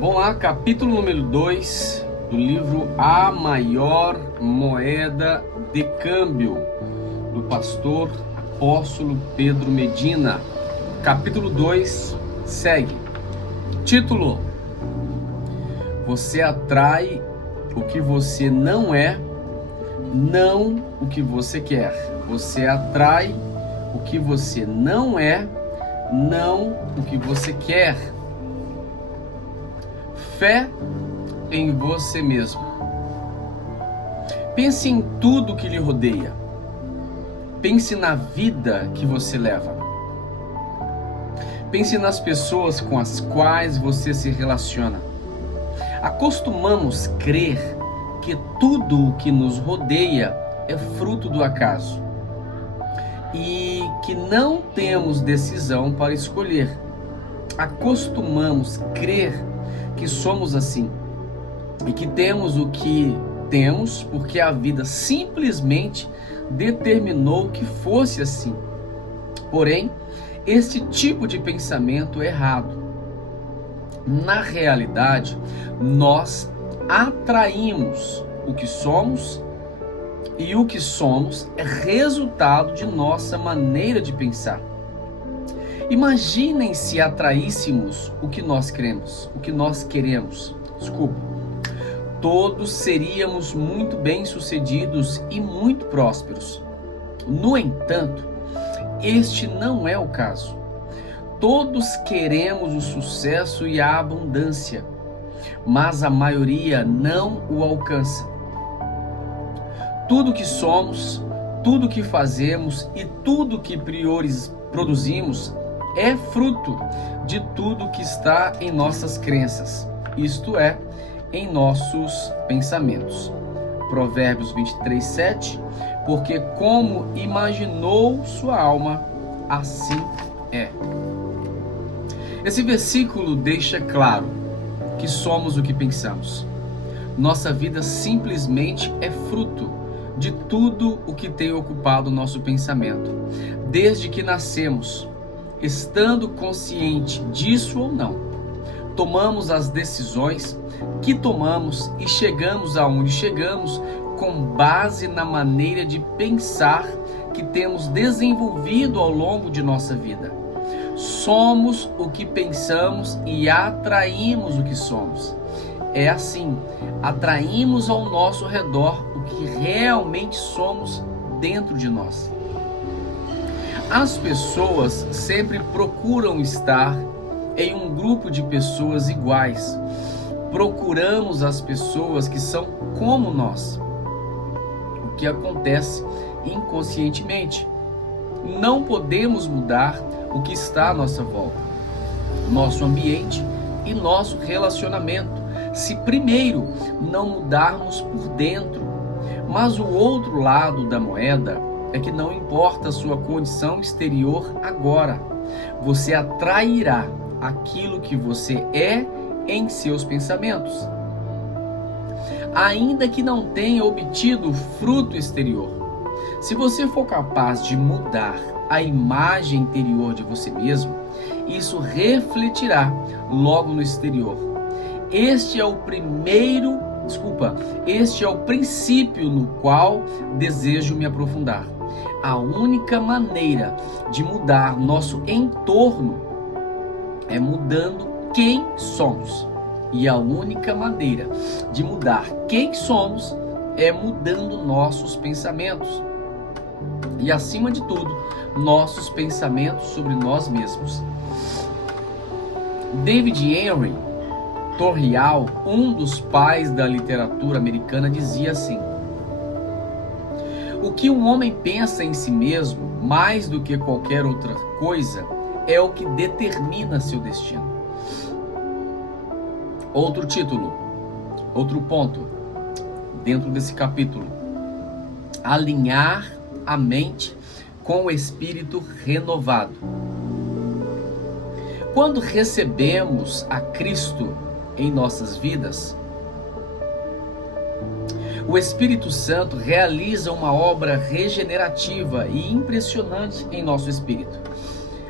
Vamos lá, capítulo número 2 do livro A Maior Moeda de Câmbio, do pastor apóstolo Pedro Medina. Capítulo 2 segue. Título: Você atrai o que você não é, não o que você quer. Você atrai o que você não é, não o que você quer. Fé em você mesmo. Pense em tudo que lhe rodeia. Pense na vida que você leva. Pense nas pessoas com as quais você se relaciona. Acostumamos crer que tudo o que nos rodeia é fruto do acaso e que não temos decisão para escolher. Acostumamos crer que somos assim e que temos o que temos porque a vida simplesmente determinou que fosse assim. Porém, este tipo de pensamento é errado. Na realidade, nós atraímos o que somos e o que somos é resultado de nossa maneira de pensar. Imaginem se atraíssemos o que nós queremos, todos seríamos muito bem-sucedidos e muito prósperos. No entanto, este não é o caso. Todos queremos o sucesso e a abundância, mas a maioria não o alcança. Tudo que somos, tudo que fazemos e tudo que produzimos é fruto de tudo que está em nossas crenças, isto é, em nossos pensamentos. Provérbios 23:7, porque como imaginou sua alma, assim é. Esse versículo deixa claro que somos o que pensamos. Nossa vida simplesmente é fruto de tudo o que tem ocupado nosso pensamento, desde que nascemos. Estando consciente disso ou não, tomamos as decisões que tomamos e chegamos aonde chegamos com base na maneira de pensar que temos desenvolvido ao longo de nossa vida. Somos o que pensamos e atraímos o que somos. É assim, atraímos ao nosso redor o que realmente somos dentro de nós. As pessoas sempre procuram estar em um grupo de pessoas iguais. Procuramos as pessoas que são como nós. O que acontece inconscientemente. Não podemos mudar o que está à nossa volta, nosso ambiente e nosso relacionamento, se primeiro não mudarmos por dentro. Mas o outro lado da moeda é que não importa a sua condição exterior agora, você atrairá aquilo que você é em seus pensamentos. Ainda que não tenha obtido fruto exterior, se você for capaz de mudar a imagem interior de você mesmo, isso refletirá logo no exterior. Este é o princípio no qual desejo me aprofundar. A única maneira de mudar nosso entorno é mudando quem somos. E a única maneira de mudar quem somos é mudando nossos pensamentos. E acima de tudo, nossos pensamentos sobre nós mesmos. David Henry Thoreau, um dos pais da literatura americana, dizia assim: o que um homem pensa em si mesmo, mais do que qualquer outra coisa, é o que determina seu destino. Outro título, outro ponto, dentro desse capítulo: alinhar a mente com o espírito renovado. Quando recebemos a Cristo em nossas vidas, o Espírito Santo realiza uma obra regenerativa e impressionante em nosso espírito.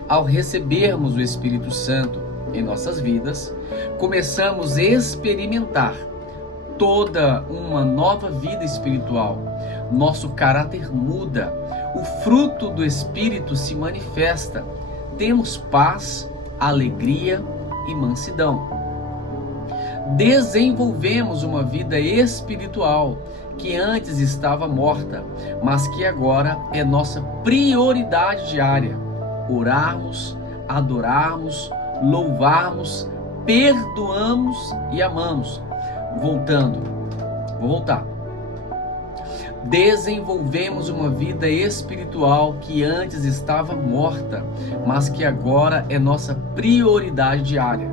Ao recebermos o Espírito Santo em nossas vidas, começamos a experimentar toda uma nova vida espiritual. Nosso caráter muda, o fruto do Espírito se manifesta. Temos paz, alegria e mansidão. Desenvolvemos uma vida espiritual que antes estava morta, mas que agora é nossa prioridade diária. Orarmos, adorarmos, louvarmos, perdoamos e amamos. Vou voltar. Desenvolvemos uma vida espiritual que antes estava morta, mas que agora é nossa prioridade diária.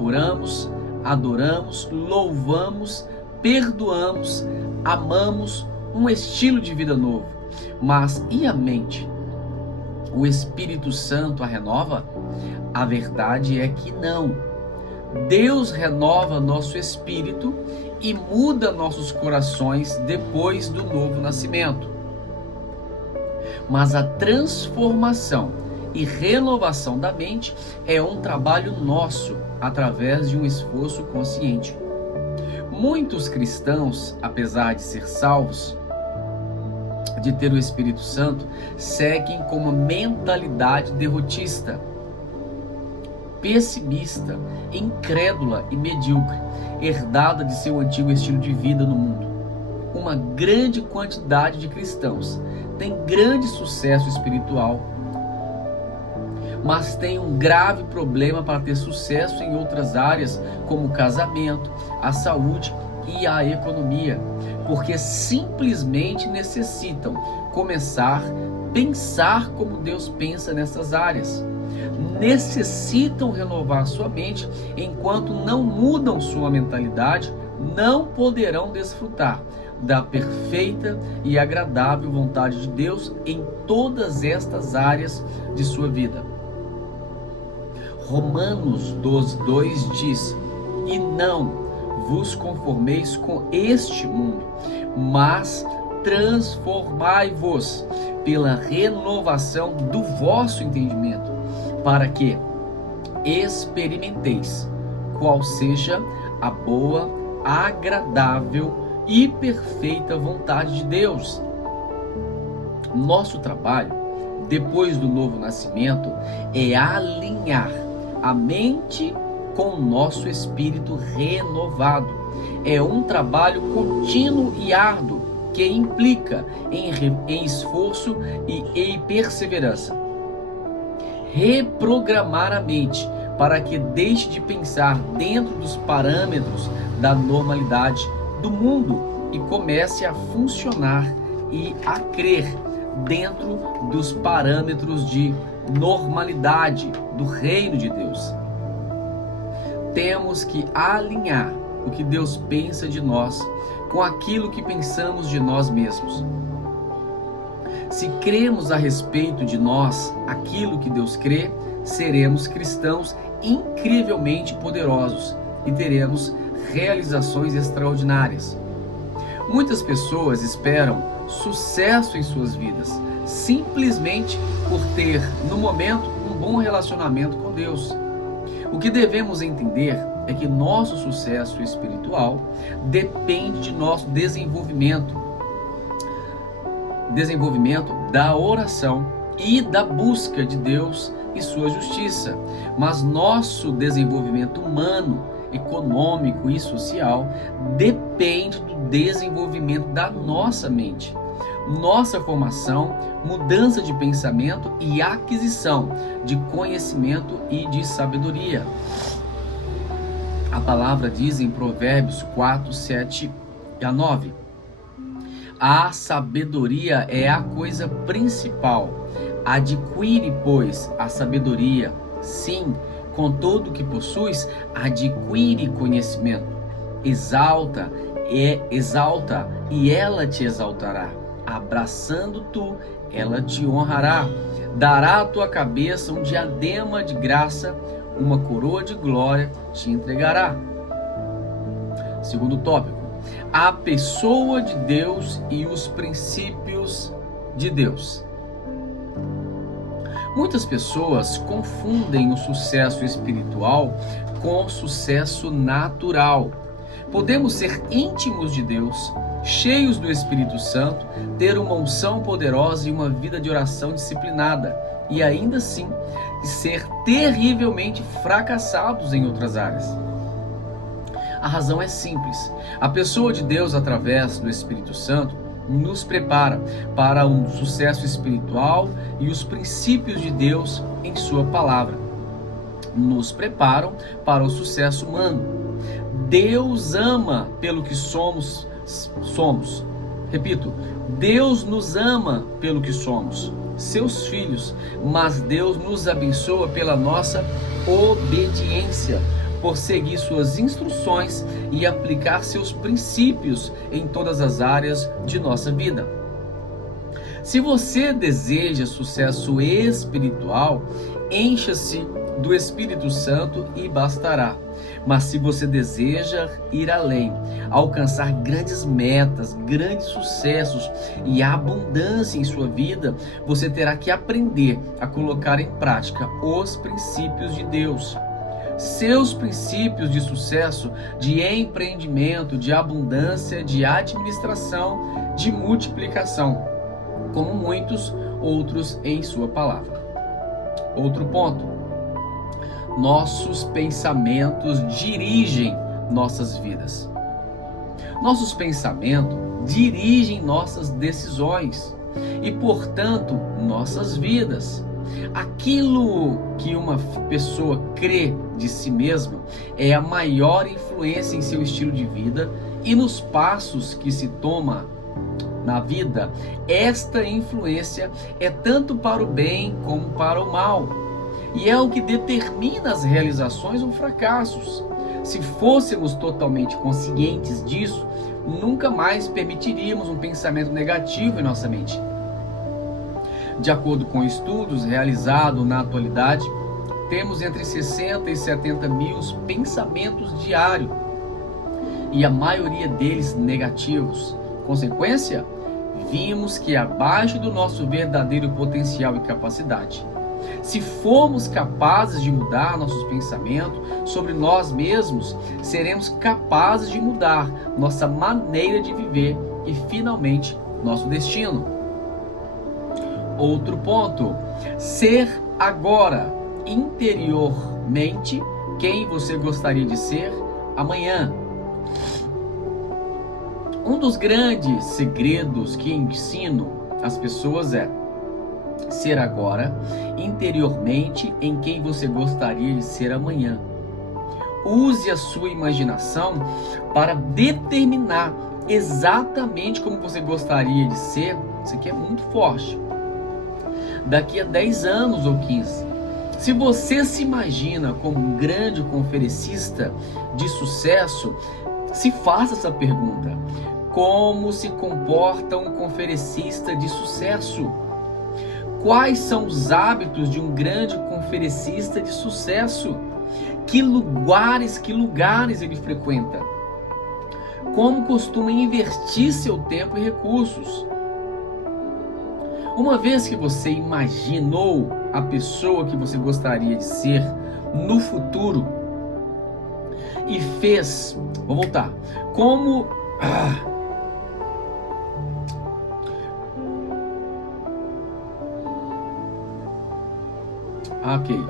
Oramos, adoramos, louvamos, perdoamos, amamos, um estilo de vida novo. Mas e a mente? O Espírito Santo a renova? A verdade é que não. Deus renova nosso espírito e muda nossos corações depois do novo nascimento. Mas a transformação e renovação da mente é um trabalho nosso, através de um esforço consciente. Muitos cristãos, apesar de ser salvos, de ter o Espírito Santo, seguem com uma mentalidade derrotista, pessimista, incrédula e medíocre, herdada de seu antigo estilo de vida no mundo. Uma grande quantidade de cristãos tem grande sucesso espiritual, mas tem um grave problema para ter sucesso em outras áreas, como o casamento, a saúde e a economia, porque simplesmente necessitam começar a pensar como Deus pensa nessas áreas. Necessitam renovar sua mente. Enquanto não mudam sua mentalidade, não poderão desfrutar da perfeita e agradável vontade de Deus em todas estas áreas de sua vida. Romanos 12:2 diz: e não vos conformeis com este mundo, mas transformai-vos pela renovação do vosso entendimento, para que experimenteis qual seja a boa, agradável e perfeita vontade de Deus. Nosso trabalho, depois do novo nascimento, é alinhar a mente com o nosso espírito renovado. É um trabalho contínuo e árduo que implica em esforço e em perseverança. Reprogramar a mente para que deixe de pensar dentro dos parâmetros da normalidade do mundo e comece a funcionar e a crer dentro dos parâmetros de normalidade do reino de Deus. Temos que alinhar o que Deus pensa de nós com aquilo que pensamos de nós mesmos. Se cremos a respeito de nós aquilo que Deus crê, seremos cristãos incrivelmente poderosos e teremos realizações extraordinárias. Muitas pessoas esperam sucesso em suas vidas simplesmente por ter, no momento, um bom relacionamento com Deus. O que devemos entender é que nosso sucesso espiritual depende de nosso desenvolvimento da oração e da busca de Deus e sua justiça. Mas nosso desenvolvimento humano, econômico e social depende do desenvolvimento da nossa mente. Nossa formação, mudança de pensamento e aquisição de conhecimento e de sabedoria. A palavra diz em Provérbios 4:7-9: a sabedoria é a coisa principal. Adquire, pois, a sabedoria. Sim, com todo o que possuis, adquire conhecimento. Exalta e ela te exaltará. Abraçando tu, ela te honrará. Dará à tua cabeça um diadema de graça, uma coroa de glória te entregará. Segundo tópico: a pessoa de Deus e os princípios de Deus. Muitas pessoas confundem o sucesso espiritual com sucesso natural. Podemos ser íntimos de Deus, cheios do Espírito Santo, ter uma unção poderosa e uma vida de oração disciplinada, e ainda assim ser terrivelmente fracassados em outras áreas. A razão é simples. A pessoa de Deus, através do Espírito Santo, nos prepara para um sucesso espiritual e os princípios de Deus em sua palavra. Nos preparam para o sucesso humano. Deus ama pelo que somos. Repito, Deus nos ama pelo que somos, seus filhos, mas Deus nos abençoa pela nossa obediência, por seguir suas instruções e aplicar seus princípios em todas as áreas de nossa vida. Se você deseja sucesso espiritual, encha-se do Espírito Santo e bastará. Mas se você deseja ir além, alcançar grandes metas, grandes sucessos e abundância em sua vida, você terá que aprender a colocar em prática os princípios de Deus. Seus princípios de sucesso, de empreendimento, de abundância, de administração, de multiplicação, como muitos outros em sua palavra. Outro ponto: nossos pensamentos dirigem nossas vidas. Nossos pensamentos dirigem nossas decisões e, portanto, nossas vidas. Aquilo que uma pessoa crê de si mesma é a maior influência em seu estilo de vida e nos passos que se toma na vida. Esta influência é tanto para o bem como para o mal, e é o que determina as realizações ou fracassos. Se fôssemos totalmente conscientes disso, nunca mais permitiríamos um pensamento negativo em nossa mente. De acordo com estudos realizados na atualidade, temos entre 60 e 70 mil pensamentos diários, e a maioria deles negativos. Consequência, vimos que abaixo do nosso verdadeiro potencial e capacidade. Se formos capazes de mudar nossos pensamentos sobre nós mesmos, seremos capazes de mudar nossa maneira de viver e, finalmente, nosso destino. Outro ponto: ser agora, interiormente, quem você gostaria de ser amanhã. Um dos grandes segredos que ensino às pessoas é ser agora, interiormente, em quem você gostaria de ser amanhã. Use a sua imaginação para determinar exatamente como você gostaria de ser. Isso aqui é muito forte. Daqui a 10 anos ou 15. Se você se imagina como um grande conferencista de sucesso, se faça essa pergunta: como se comporta um conferencista de sucesso? Quais são os hábitos de um grande conferencista de sucesso? Que lugares ele frequenta? Como costuma investir seu tempo e recursos? Uma vez que você imaginou a pessoa que você gostaria de ser no futuro e fez, vou voltar, como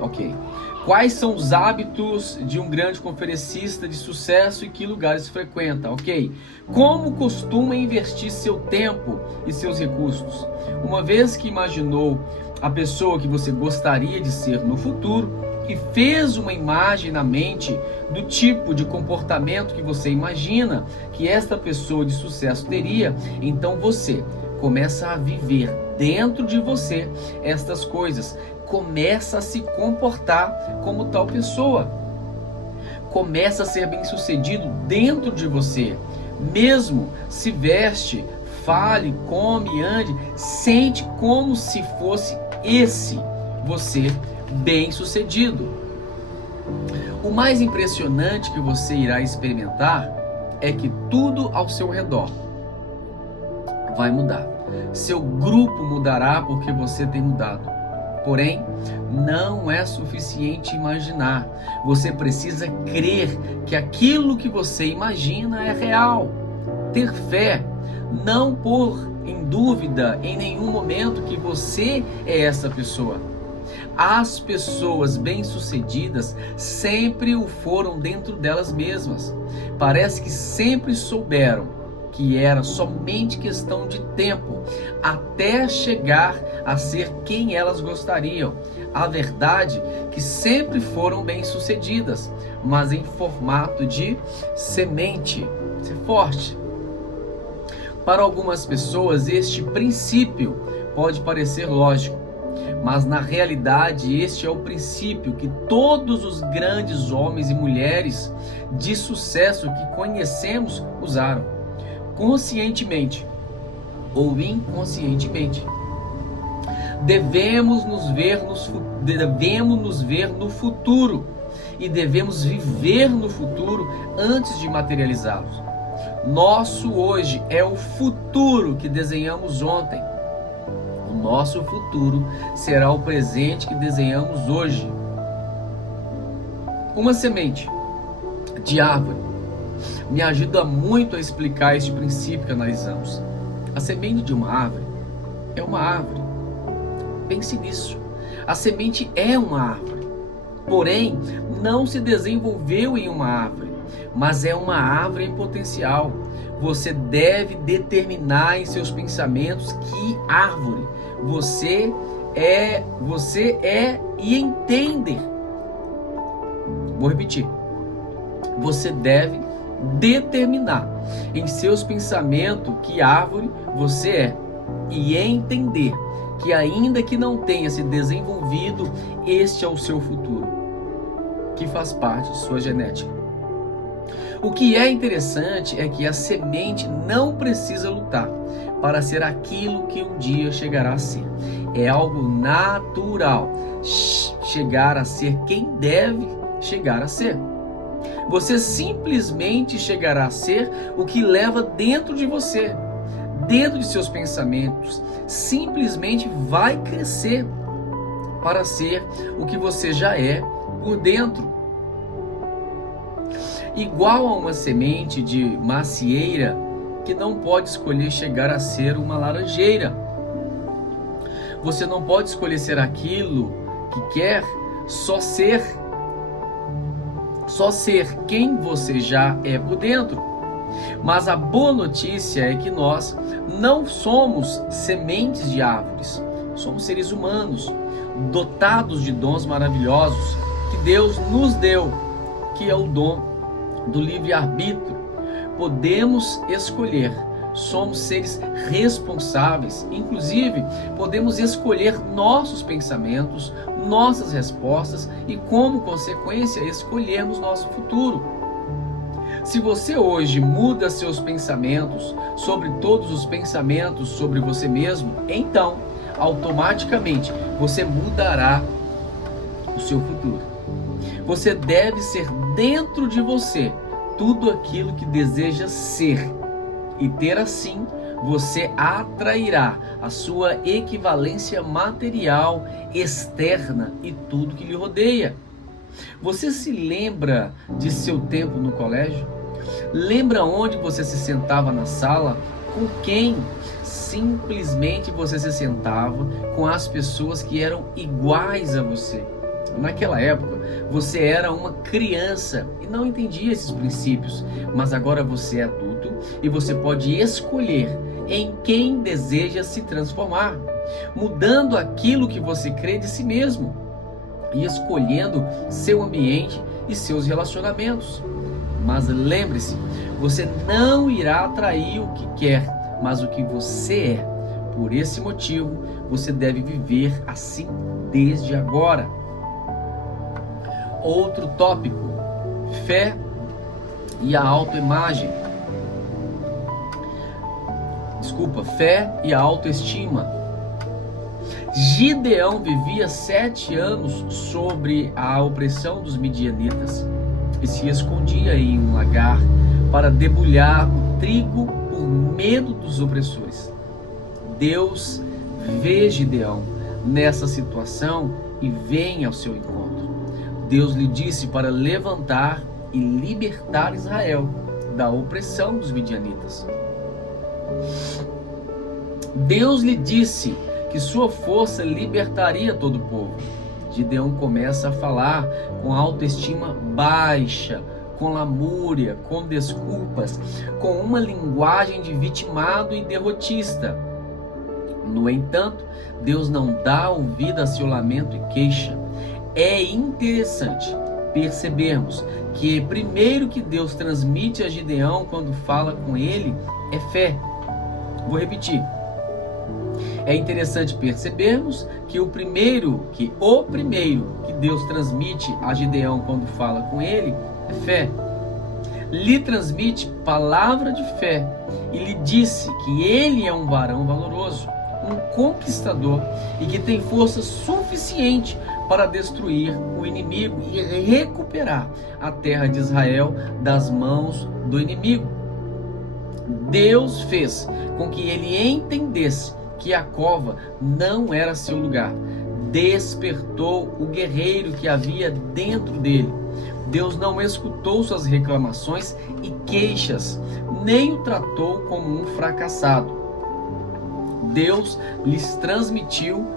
Ok. Quais são os hábitos de um grande conferencista de sucesso e que lugares frequenta? Ok. Como costuma investir seu tempo e seus recursos? Uma vez que imaginou a pessoa que você gostaria de ser no futuro e fez uma imagem na mente do tipo de comportamento que você imagina que esta pessoa de sucesso teria, então você começa a viver dentro de você estas coisas. Começa a se comportar como tal pessoa. Começa a ser bem-sucedido dentro de você. Mesmo se veste, fale, come, ande, sente como se fosse esse você bem-sucedido. O mais impressionante que você irá experimentar é que tudo ao seu redor vai mudar. Seu grupo mudará porque você tem mudado. Porém, não é suficiente imaginar. Você precisa crer que aquilo que você imagina é real. Ter fé, não pôr em dúvida em nenhum momento que você é essa pessoa. As pessoas bem-sucedidas sempre o foram dentro delas mesmas. Parece que sempre souberam que era somente questão de tempo até chegar a ser quem elas gostariam. A verdade é que sempre foram bem-sucedidas, mas em formato de semente. Ser forte. Para algumas pessoas, este princípio pode parecer lógico, mas na realidade este é o princípio que todos os grandes homens e mulheres de sucesso que conhecemos usaram, conscientemente ou inconscientemente. Devemos nos ver no futuro e devemos viver no futuro antes de materializá-los. Nosso hoje é o futuro que desenhamos ontem. O nosso futuro será o presente que desenhamos hoje. Uma semente de árvore me ajuda muito a explicar este princípio que analisamos. A semente de uma árvore é uma árvore. Pense nisso. A semente é uma árvore. Porém, não se desenvolveu em uma árvore, mas é uma árvore em potencial. Você deve determinar em seus pensamentos que árvore você é e entender. Vou repetir. Você deve determinar em seus pensamentos que árvore você é e entender que ainda que não tenha se desenvolvido, este é o seu futuro, que faz parte de sua genética. O que é interessante é que a semente não precisa lutar para ser aquilo que um dia chegará a ser. É algo natural chegar a ser quem deve chegar a ser. Você simplesmente chegará a ser o que leva dentro de você, dentro de seus pensamentos. Simplesmente vai crescer para ser o que você já é por dentro. Igual a uma semente de macieira que não pode escolher chegar a ser uma laranjeira. Você não pode escolher ser aquilo que quer, só ser quem você já é por dentro. Mas a boa notícia é que nós não somos sementes de árvores. Somos seres humanos, dotados de dons maravilhosos que Deus nos deu, que é o dom do livre-arbítrio. Podemos escolher. Somos seres responsáveis. Inclusive, podemos escolher nossos pensamentos, nossas respostas e, como consequência, escolhermos nosso futuro. Se você hoje muda seus pensamentos sobre todos os pensamentos sobre você mesmo, então, automaticamente, você mudará o seu futuro. Você deve ser dentro de você tudo aquilo que deseja ser. E ter assim, você atrairá a sua equivalência material externa e tudo que lhe rodeia. Você se lembra de seu tempo no colégio? Lembra onde você se sentava na sala? Com quem? Simplesmente você se sentava com as pessoas que eram iguais a você. Naquela época, você era uma criança e não entendia esses princípios, mas agora você é adulto e você pode escolher em quem deseja se transformar, mudando aquilo que você crê de si mesmo e escolhendo seu ambiente e seus relacionamentos. Mas lembre-se, você não irá atrair o que quer, mas o que você é. Por esse motivo, você deve viver assim desde agora. Outro tópico, fé e a autoimagem. Fé e a autoestima. Gideão vivia 7 anos sobre a opressão dos midianitas e se escondia em um lagar para debulhar o trigo por medo dos opressores. Deus vê Gideão nessa situação e vem ao seu encontro. Deus lhe disse para levantar e libertar Israel da opressão dos midianitas. Deus lhe disse que sua força libertaria todo o povo. Gideão começa a falar com autoestima baixa, com lamúria, com desculpas, com uma linguagem de vitimado e derrotista. No entanto, Deus não dá ouvido a seu lamento e queixa. É interessante percebermos que primeiro que Deus transmite a Gideão quando fala com ele é fé. Vou repetir. É interessante percebermos que o primeiro que Deus transmite a Gideão quando fala com ele é fé. Lhe transmite palavra de fé e lhe disse que ele é um varão valoroso, um conquistador e que tem força suficiente para destruir o inimigo e recuperar a terra de Israel das mãos do inimigo. Deus fez com que ele entendesse que a cova não era seu lugar. Despertou o guerreiro que havia dentro dele. Deus não escutou suas reclamações e queixas, nem o tratou como um fracassado. Deus lhes transmitiu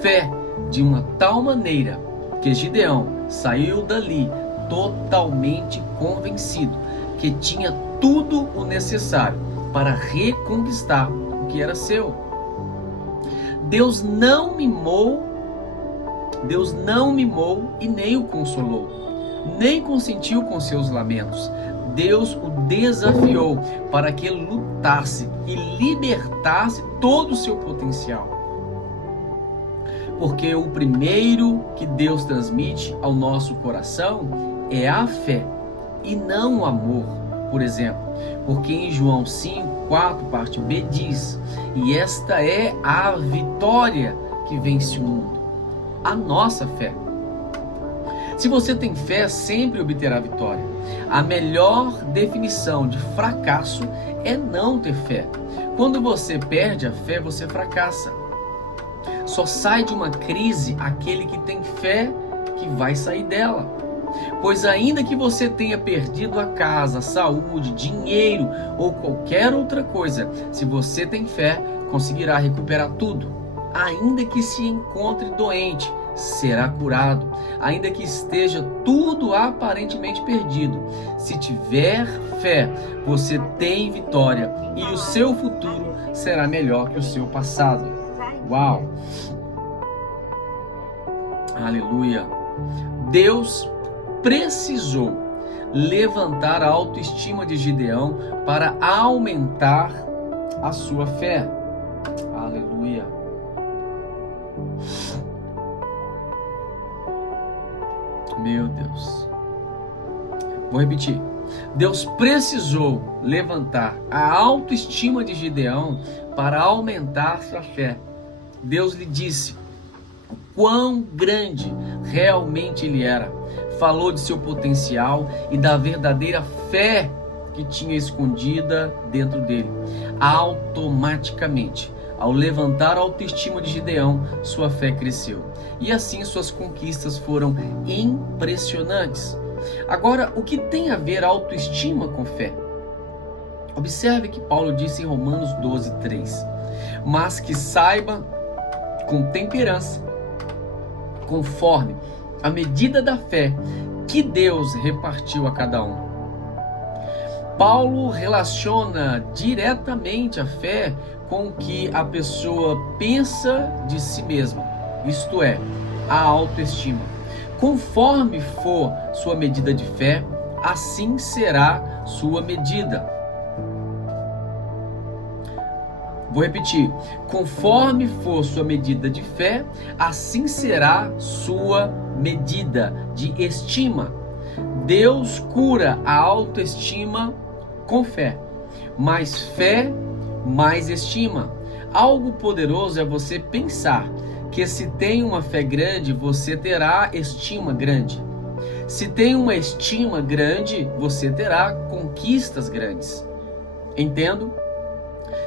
fé de uma tal maneira que Gideão saiu dali totalmente convencido que tinha tudo o necessário para reconquistar o que era seu. Deus não mimou e nem o consolou, nem consentiu com seus lamentos. Deus o desafiou para que ele lutasse e libertasse todo o seu potencial. Porque o primeiro que Deus transmite ao nosso coração é a fé e não o amor, por exemplo. Porque em João 5:4, parte B diz: e esta é a vitória que vence o mundo, a nossa fé. Se você tem fé, sempre obterá vitória. A melhor definição de fracasso é não ter fé. Quando você perde a fé, você fracassa. Só sai de uma crise aquele que tem fé que vai sair dela. Pois ainda que você tenha perdido a casa, a saúde, dinheiro ou qualquer outra coisa, se você tem fé, conseguirá recuperar tudo. Ainda que se encontre doente, será curado. Ainda que esteja tudo aparentemente perdido, se tiver fé, você tem vitória e o seu futuro será melhor que o seu passado. Uau! Aleluia! Deus precisou levantar a autoestima de Gideão para aumentar a sua fé. Aleluia! Meu Deus. Vou repetir. Deus precisou levantar a autoestima de Gideão para aumentar sua fé. Deus lhe disse o quão grande realmente ele era. Falou de seu potencial e da verdadeira fé que tinha escondida dentro dele. Automaticamente, ao levantar a autoestima de Gideão, sua fé cresceu. E assim suas conquistas foram impressionantes. Agora, o que tem a ver autoestima com fé? Observe que Paulo disse em Romanos 12:3. Mas que saiba com temperança, conforme a medida da fé que Deus repartiu a cada um. Paulo relaciona diretamente a fé com o que a pessoa pensa de si mesma, isto é, a autoestima. Conforme for sua medida de fé, assim será sua medida. Vou repetir. Conforme for sua medida de fé, assim será sua medida de estima. Deus cura a autoestima com fé. Mais fé, mais estima. Algo poderoso é você pensar que se tem uma fé grande, você terá estima grande. Se tem uma estima grande, você terá conquistas grandes. Entendo?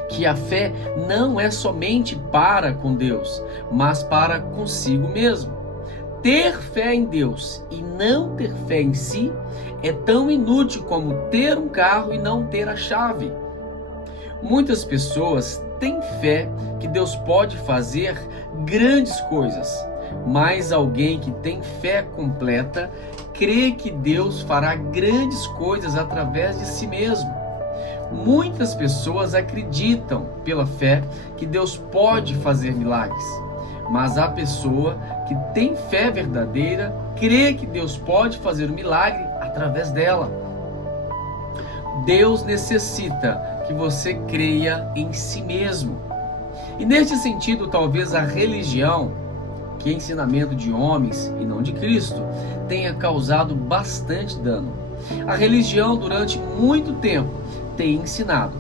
que a fé não é somente para com Deus, mas para consigo mesmo. Ter fé em Deus e não ter fé em si é tão inútil como ter um carro e não ter a chave. Muitas pessoas têm fé que Deus pode fazer grandes coisas, mas alguém que tem fé completa crê que Deus fará grandes coisas através de si mesmo. Muitas pessoas acreditam pela fé que Deus pode fazer milagres, mas a pessoa que tem fé verdadeira crê que Deus pode fazer um milagre através dela. Deus necessita que você creia em si mesmo. E neste sentido, talvez a religião, que é ensinamento de homens e não de Cristo, tenha causado bastante dano. A religião, durante muito tempo, tem ensinado: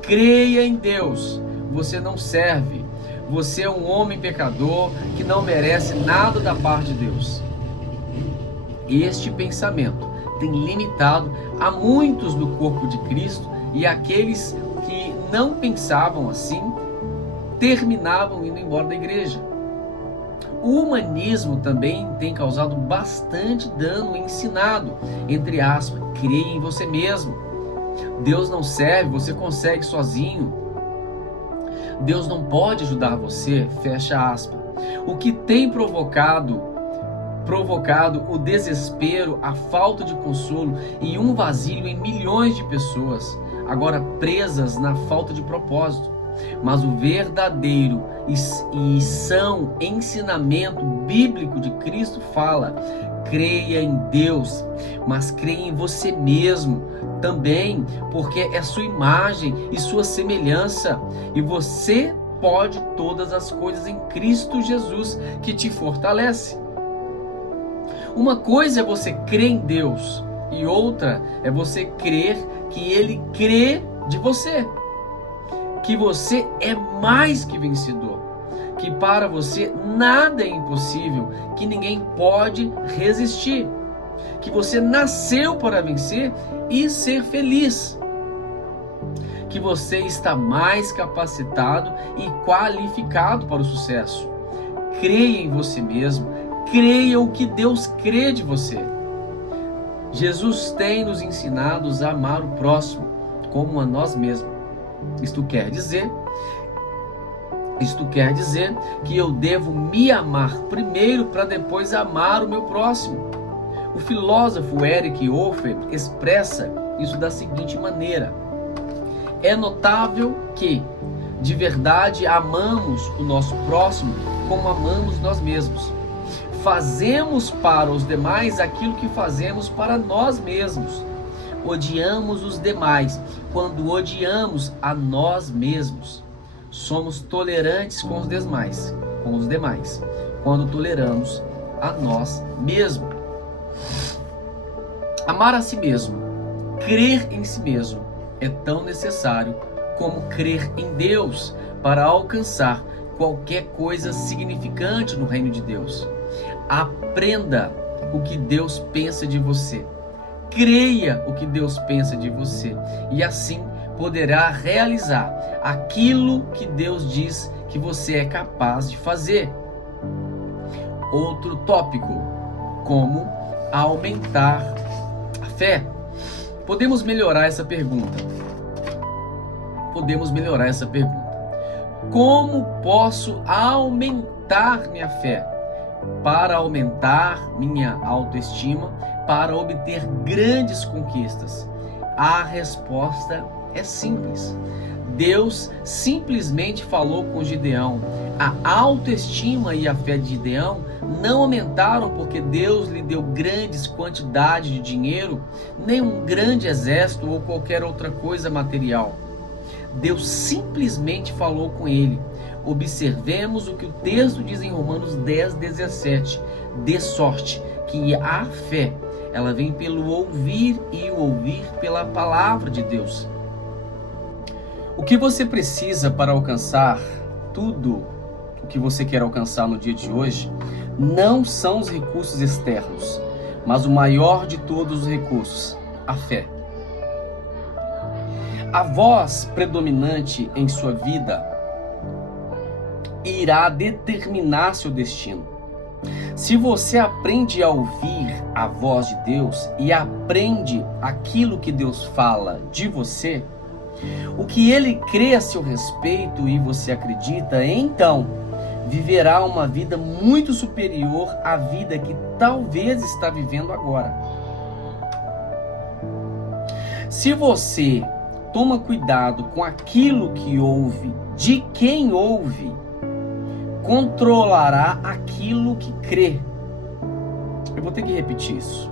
creia em Deus, você não serve, você é um homem pecador que não merece nada da parte de Deus. Este pensamento tem limitado a muitos do corpo de Cristo, e aqueles que não pensavam assim terminavam indo embora da igreja. O humanismo também tem causado bastante dano ensinado, entre aspas, creia em você mesmo. Deus não serve, você consegue sozinho. Deus não pode ajudar você, fecha aspas. O que tem provocado o desespero, a falta de consolo e um vazio em milhões de pessoas, agora presas na falta de propósito. Mas o verdadeiro e são ensinamento bíblico de Cristo fala: creia em Deus, mas creia em você mesmo também, porque é sua imagem e sua semelhança, e você pode todas as coisas em Cristo Jesus que te fortalece. Uma coisa é você crer em Deus e outra é você crer que Ele crê de você, que você é mais que vencedor, que para você nada é impossível, que ninguém pode resistir, que você nasceu para vencer e ser feliz, que você está mais capacitado e qualificado para o sucesso. Creia em você mesmo, creia o que Deus crê de você. Jesus tem nos ensinado a amar o próximo como a nós mesmos. Isto quer dizer que eu devo me amar primeiro para depois amar o meu próximo. O filósofo Erich Hoffer expressa isso da seguinte maneira: é notável que, de verdade, amamos o nosso próximo como amamos nós mesmos. Fazemos para os demais aquilo que fazemos para nós mesmos. Odiamos os demais quando odiamos a nós mesmos. Somos tolerantes com os demais, quando toleramos a nós mesmos. Amar a si mesmo, crer em si mesmo, é tão necessário como crer em Deus para alcançar qualquer coisa significante no reino de Deus. Aprenda o que Deus pensa de você. Creia o que Deus pensa de você e assim poderá realizar aquilo que Deus diz que você é capaz de fazer. Outro tópico: como aumentar a fé. Podemos melhorar essa pergunta. Como posso aumentar minha fé? Para aumentar minha autoestima, para obter grandes conquistas? A resposta é simples. Deus simplesmente falou com Gideão. A autoestima e a fé de Gideão não aumentaram porque Deus lhe deu grandes quantidades de dinheiro, nem um grande exército ou qualquer outra coisa material. Deus simplesmente falou com ele. Observemos o que o texto diz em Romanos 10:17. De sorte que a fé, ela vem pelo ouvir e o ouvir pela palavra de Deus. O que você precisa para alcançar tudo o que você quer alcançar no dia de hoje não são os recursos externos, mas o maior de todos os recursos, a fé. A voz predominante em sua vida irá determinar seu destino. Se você aprende a ouvir a voz de Deus e aprende aquilo que Deus fala de você, o que Ele crê a seu respeito e você acredita, então viverá uma vida muito superior à vida que talvez está vivendo agora. Se você toma cuidado com aquilo que ouve, de quem ouve, controlará aquilo que crê. Eu vou ter que repetir isso.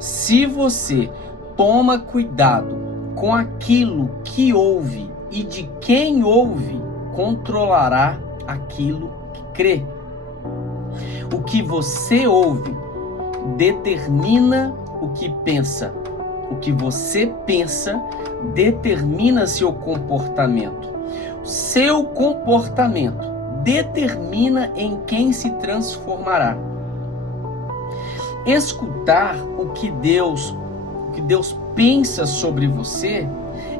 Se você toma cuidado com aquilo que ouve e de quem ouve, controlará aquilo que crê. O que você ouve determina o que pensa. O que você pensa determina seu comportamento. Seu comportamento determina em quem se transformará. Escutar o que Deus pensa sobre você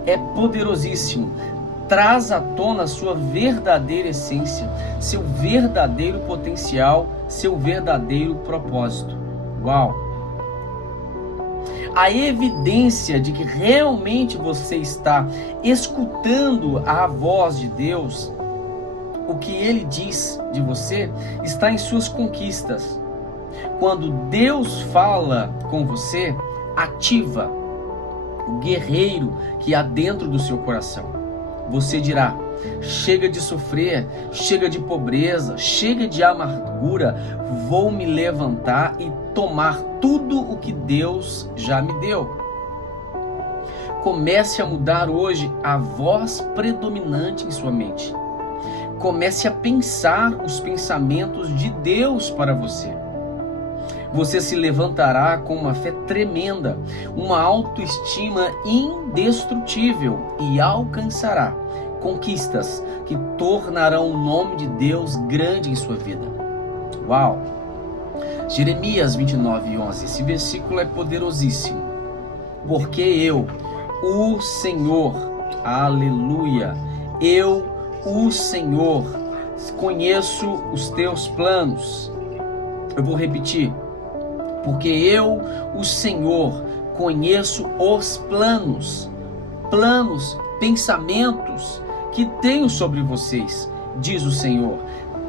é poderosíssimo. Traz à tona a sua verdadeira essência, seu verdadeiro potencial, seu verdadeiro propósito. Uau! A evidência de que realmente você está escutando a voz de Deus, o que Ele diz de você, está em suas conquistas. Quando Deus fala com você, ativa o guerreiro que há dentro do seu coração. Você dirá: chega de sofrer, chega de pobreza, chega de amargura, vou me levantar e tomar tudo o que Deus já me deu. Comece a mudar hoje a voz predominante em sua mente. Comece a pensar os pensamentos de Deus para você. Você se levantará com uma fé tremenda, uma autoestima indestrutível e alcançará conquistas que tornarão o nome de Deus grande em sua vida. Uau! Jeremias 29:11, esse versículo é poderosíssimo. Porque eu, o Senhor, aleluia, eu, o Senhor, conheço os teus planos. Eu vou repetir. Porque eu, o Senhor, conheço os planos, pensamentos que tenho sobre vocês, diz o Senhor.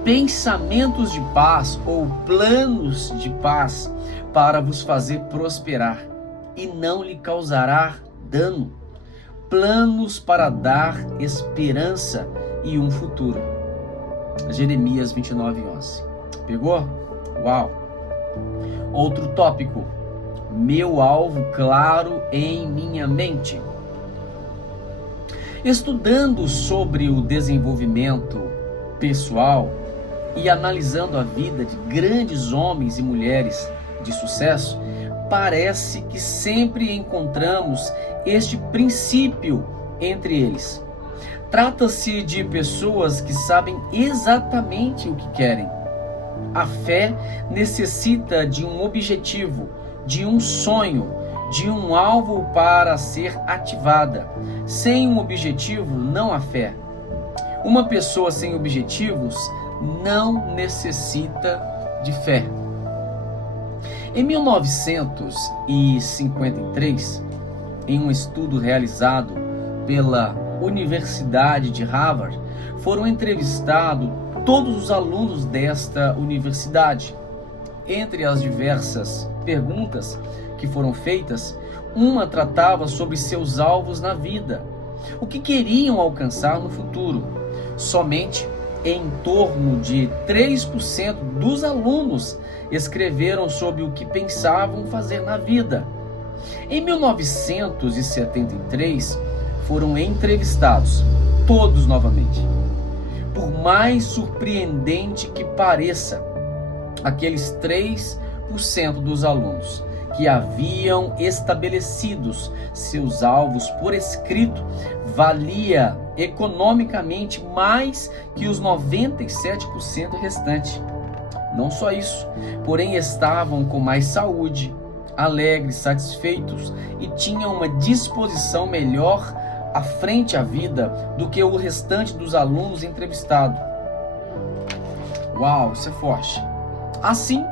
Pensamentos de paz ou planos de paz para vos fazer prosperar e não lhe causará dano. Planos para dar esperança e um futuro. Jeremias 29:11. Pegou? Uau! Outro tópico: meu alvo claro em minha mente. Estudando sobre o desenvolvimento pessoal e analisando a vida de grandes homens e mulheres de sucesso, parece que sempre encontramos este princípio entre eles. Trata-se de pessoas que sabem exatamente o que querem. A fé necessita de um objetivo, de um sonho, de um alvo para ser ativada. Sem um objetivo, não há fé. Uma pessoa sem objetivos não necessita de fé. Em 1953, em um estudo realizado pela Universidade de Harvard, foram entrevistados todos os alunos desta universidade. Entre as diversas perguntas que foram feitas, uma tratava sobre seus alvos na vida, o que queriam alcançar no futuro. Somente em torno de 3% dos alunos escreveram sobre o que pensavam fazer na vida. Em 1973, foram entrevistados todos novamente. Por mais surpreendente que pareça, aqueles 3% dos alunos que haviam estabelecidos seus alvos por escrito valia economicamente mais que os 97% restante. Não só isso, porém estavam com mais saúde, alegres, satisfeitos e tinham uma disposição melhor à frente à vida do que o restante dos alunos entrevistados. Uau, isso é forte. Assim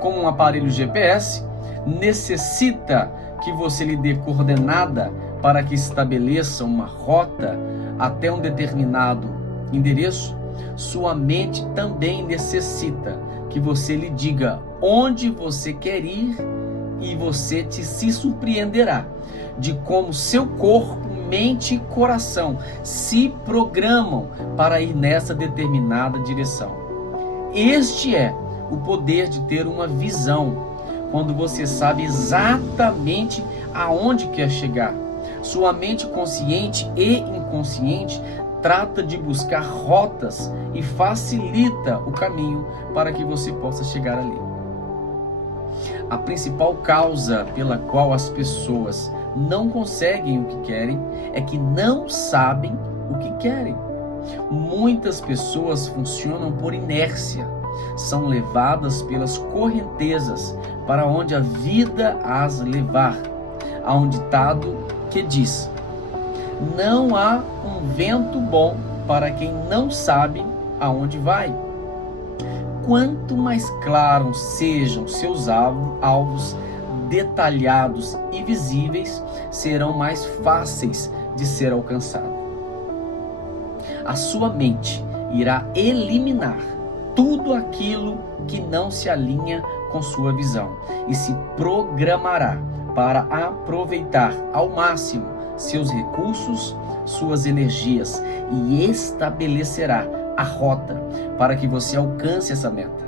como um aparelho GPS necessita que você lhe dê coordenada para que estabeleça uma rota até um determinado endereço, sua mente também necessita que você lhe diga onde você quer ir, e você se surpreenderá de como seu corpo, mente e coração se programam para ir nessa determinada direção. Este é o poder de ter uma visão, quando você sabe exatamente aonde quer chegar. Sua mente consciente e inconsciente trata de buscar rotas e facilita o caminho para que você possa chegar ali. A principal causa pela qual as pessoas não conseguem o que querem é que não sabem o que querem. Muitas pessoas funcionam por inércia, são levadas pelas correntezas para onde a vida as levar. Há um ditado que diz: não há um vento bom para quem não sabe aonde vai. Quanto mais claros sejam seus alvos, detalhados e visíveis, serão mais fáceis de ser alcançados. A sua mente irá eliminar tudo aquilo que não se alinha com sua visão e se programará para aproveitar ao máximo seus recursos, suas energias, e estabelecerá a rota para que você alcance essa meta.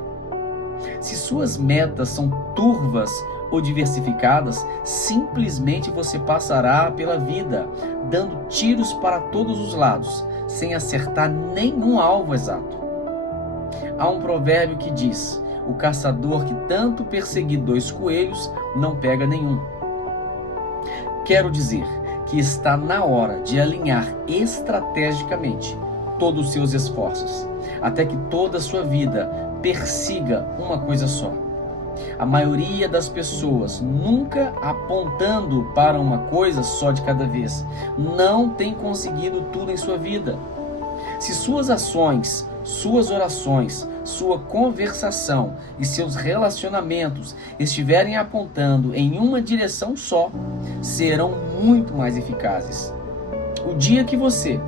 Se suas metas são turvas ou diversificadas, simplesmente você passará pela vida dando tiros para todos os lados, sem acertar nenhum alvo exato. Há um provérbio que diz: o caçador que tanto perseguir 2 coelhos não pega nenhum. Quero dizer que está na hora de alinhar estrategicamente todos os seus esforços, até que toda a sua vida persiga uma coisa só. A maioria das pessoas, nunca apontando para uma coisa só de cada vez, não tem conseguido tudo em sua vida. Se suas ações, suas orações, sua conversação e seus relacionamentos estiverem apontando em uma direção só, serão muito mais eficazes. O dia que você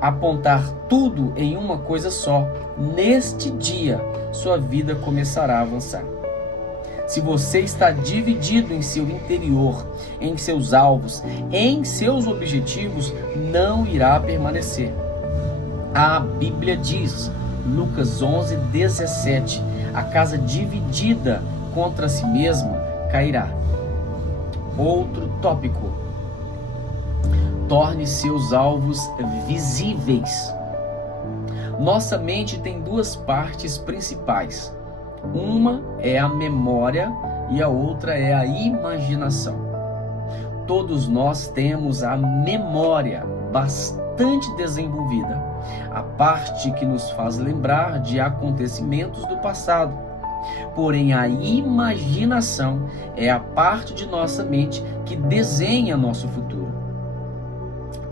apontar tudo em uma coisa só, neste dia, sua vida começará a avançar. Se você está dividido em seu interior, em seus alvos, em seus objetivos, não irá permanecer. A Bíblia diz, Lucas 11:17, a casa dividida contra si mesma cairá. Outro tópico: torne seus alvos visíveis. Nossa mente tem 2 partes principais. Uma é a memória e a outra é a imaginação. Todos nós temos a memória bastante desenvolvida, a parte que nos faz lembrar de acontecimentos do passado. Porém, a imaginação é a parte de nossa mente que desenha nosso futuro.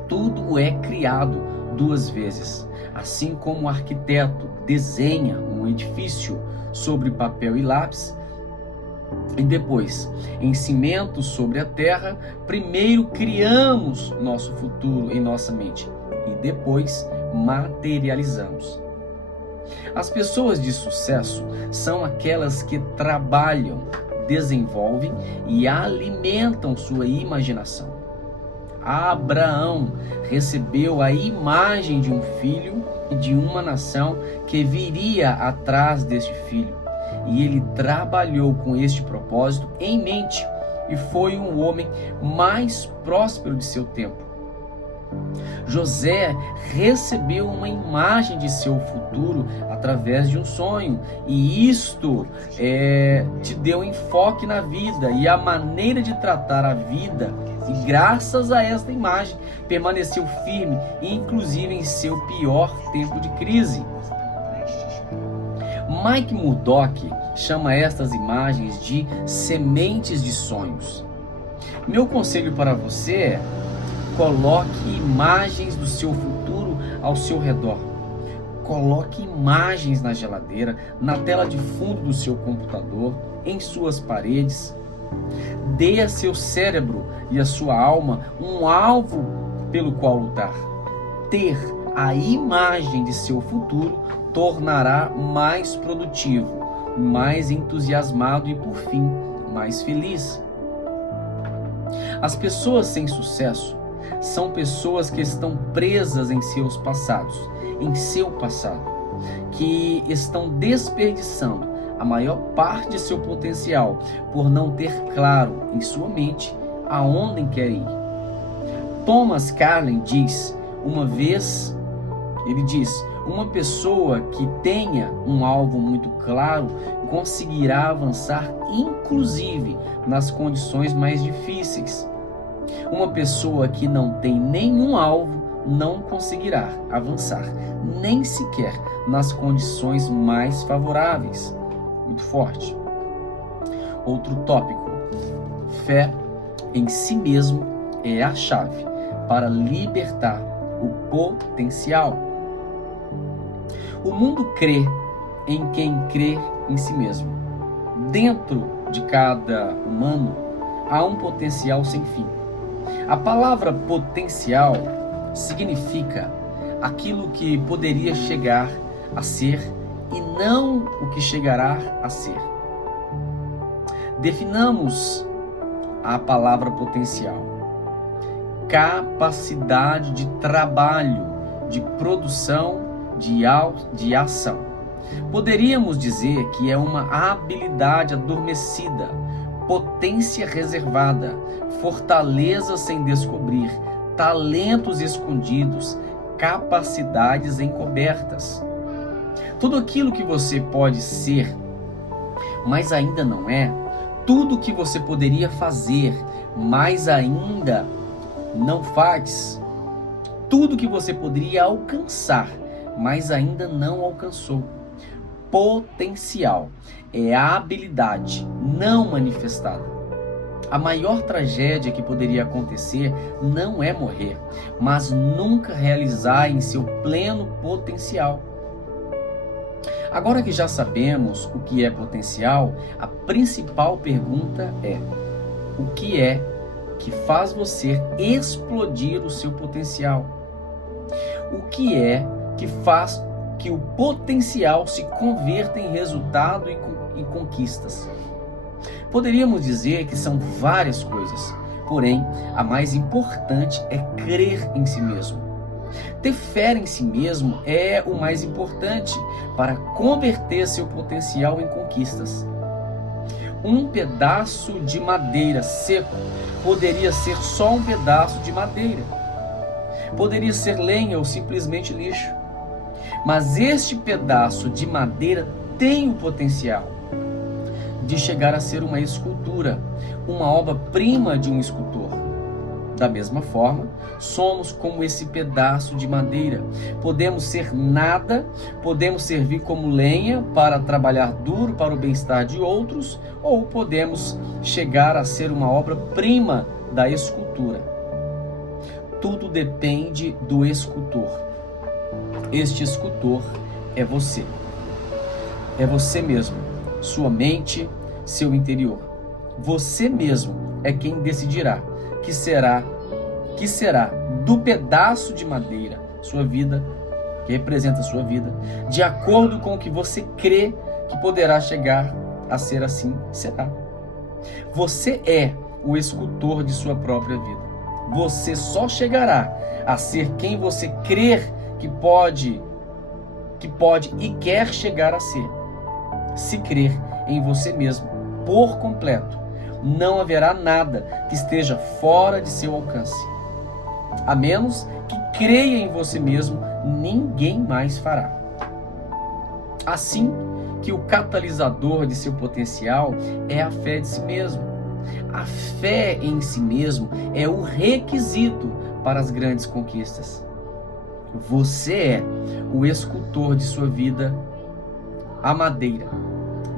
Tudo é criado 2 vezes. Assim como o arquiteto desenha um edifício sobre papel e lápis, e depois em cimento sobre a terra, primeiro criamos nosso futuro em nossa mente e depois materializamos. As pessoas de sucesso são aquelas que trabalham, desenvolvem e alimentam sua imaginação. Abraão recebeu a imagem de um filho e de uma nação que viria atrás deste filho, e ele trabalhou com este propósito em mente e foi um homem mais próspero de seu tempo. José recebeu uma imagem de seu futuro através de um sonho, e isto te deu enfoque na vida e a maneira de tratar a vida, e graças a esta imagem permaneceu firme, inclusive em seu pior tempo de crise. Mike Murdock chama estas imagens de sementes de sonhos. Meu conselho para você é: Coloque imagens do seu futuro ao seu redor. Coloque imagens na geladeira, na tela de fundo do seu computador, em suas paredes. Dê a seu cérebro e a sua alma um alvo pelo qual lutar. Ter a imagem de seu futuro tornará mais produtivo, mais entusiasmado e, por fim, mais feliz. As pessoas sem sucesso são pessoas que estão presas em seus passados, em seu passado, que estão desperdiçando a maior parte de seu potencial por não ter claro em sua mente aonde quer ir. Thomas Carlyle diz, uma pessoa que tenha um alvo muito claro conseguirá avançar inclusive nas condições mais difíceis. Uma pessoa que não tem nenhum alvo não conseguirá avançar, nem sequer nas condições mais favoráveis. Muito forte. Outro tópico: fé em si mesmo é a chave para libertar o potencial. O mundo crê em quem crê em si mesmo. Dentro de cada humano há um potencial sem fim. A palavra potencial significa aquilo que poderia chegar a ser e não o que chegará a ser. Definamos a palavra potencial: capacidade de trabalho, de produção, de ação. Poderíamos dizer que é uma habilidade adormecida, potência reservada, fortaleza sem descobrir, talentos escondidos, capacidades encobertas. Tudo aquilo que você pode ser, mas ainda não é, tudo que você poderia fazer, mas ainda não faz, tudo que você poderia alcançar, mas ainda não alcançou. Potencial é a habilidade não manifestada. A maior tragédia que poderia acontecer não é morrer, mas nunca realizar em seu pleno potencial. Agora que já sabemos o que é potencial, a principal pergunta é: o que é que faz você explodir o seu potencial? O que é que faz que o potencial se converta em resultado e conquistas? Poderíamos dizer que são várias coisas, porém a mais importante é crer em si mesmo. Ter fé em si mesmo é o mais importante para converter seu potencial em conquistas. Um pedaço de madeira seco poderia ser só um pedaço de madeira. Poderia ser lenha ou simplesmente lixo. Mas este pedaço de madeira tem o potencial de chegar a ser uma escultura, uma obra-prima de um escultor. Da mesma forma, somos como esse pedaço de madeira. Podemos ser nada, podemos servir como lenha para trabalhar duro para o bem-estar de outros, ou podemos chegar a ser uma obra-prima da escultura. Tudo depende do escultor. Este escultor é você. É você mesmo, sua mente, seu interior. Você mesmo é quem decidirá que será do pedaço de madeira sua vida, que representa a sua vida, de acordo com o que você crê que poderá chegar a ser, assim será. Você é o escultor de sua própria vida. Você só chegará a ser quem você crer que pode e quer chegar a ser, se crer em você mesmo por completo. Não haverá nada que esteja fora de seu alcance. A menos que creia em você mesmo, ninguém mais fará. Assim que o catalisador de seu potencial é a fé de si mesmo. A fé em si mesmo é o requisito para as grandes conquistas. Você é o escultor de sua vida, a madeira.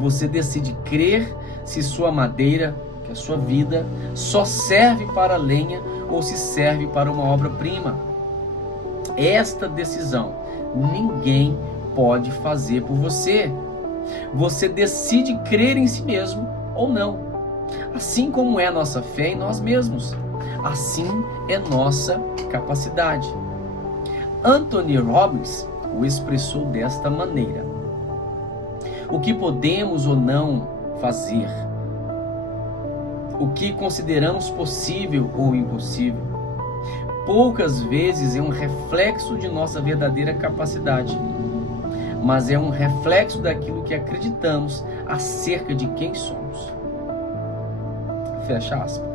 Você decide crer se sua madeira que a sua vida só serve para a lenha ou se serve para uma obra-prima. Esta decisão ninguém pode fazer por você. Você decide crer em si mesmo ou não. Assim como é nossa fé em nós mesmos, assim é nossa capacidade. Anthony Robbins o expressou desta maneira: o que podemos ou não fazer, o que consideramos possível ou impossível, poucas vezes é um reflexo de nossa verdadeira capacidade, mas é um reflexo daquilo que acreditamos acerca de quem somos. Fecha aspas.